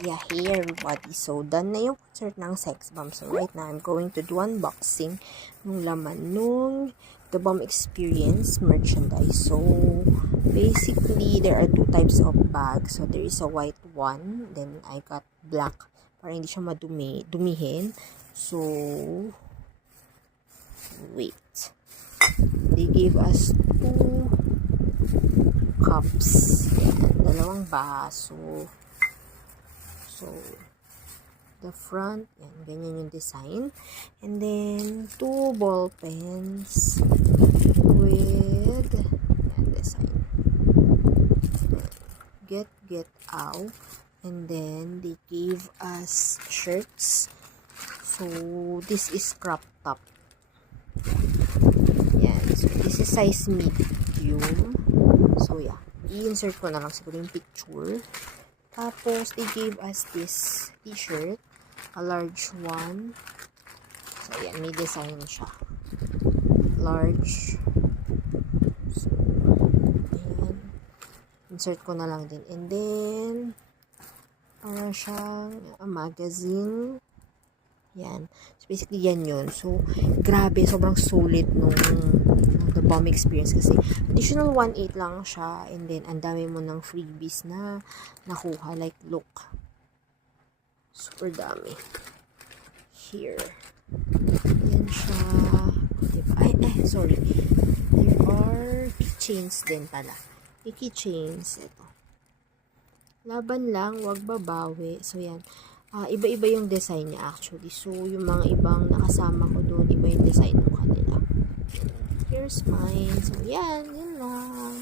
yeah, hey everybody. So, done na yung concert ng Sex Bomb. So, right now, I'm going to do unboxing ng laman nung The Bomb Experience merchandise. So, basically, there are two types of bags. So, there is a white one. Then, I got black para hindi siya dumihin. So, wait. They gave us two cups. Dalawang baso. So, the front, yan, ganyan yung design. And then, two ball pens with, yan, design. Get out. And then, they gave us shirts. So, this is crop top. Yan. So, this is size medium. So, yeah. I-insert ko na lang siguro yung picture. Tapos, they gave us this t-shirt. A large one. So, ayan. May design siya. Large. So, ayan. Insert ko na lang din. And then, parang siyang magazine. Yan. So, basically, yan yun. So, grabe. Sobrang sulit nung The Bomb Experience kasi additional 1.8 lang siya, and then ang dami mo ng freebies na nakuha, like look, super dami here. Yan siya, diba? Sorry, there are keychains din pala. Yung keychains, ito, laban lang, wag babawi. So yan, iba-iba yung design niya actually. So yung mga ibang nakasama ko doon, iba yung design ng kanila. Here's mine. So, yan lang.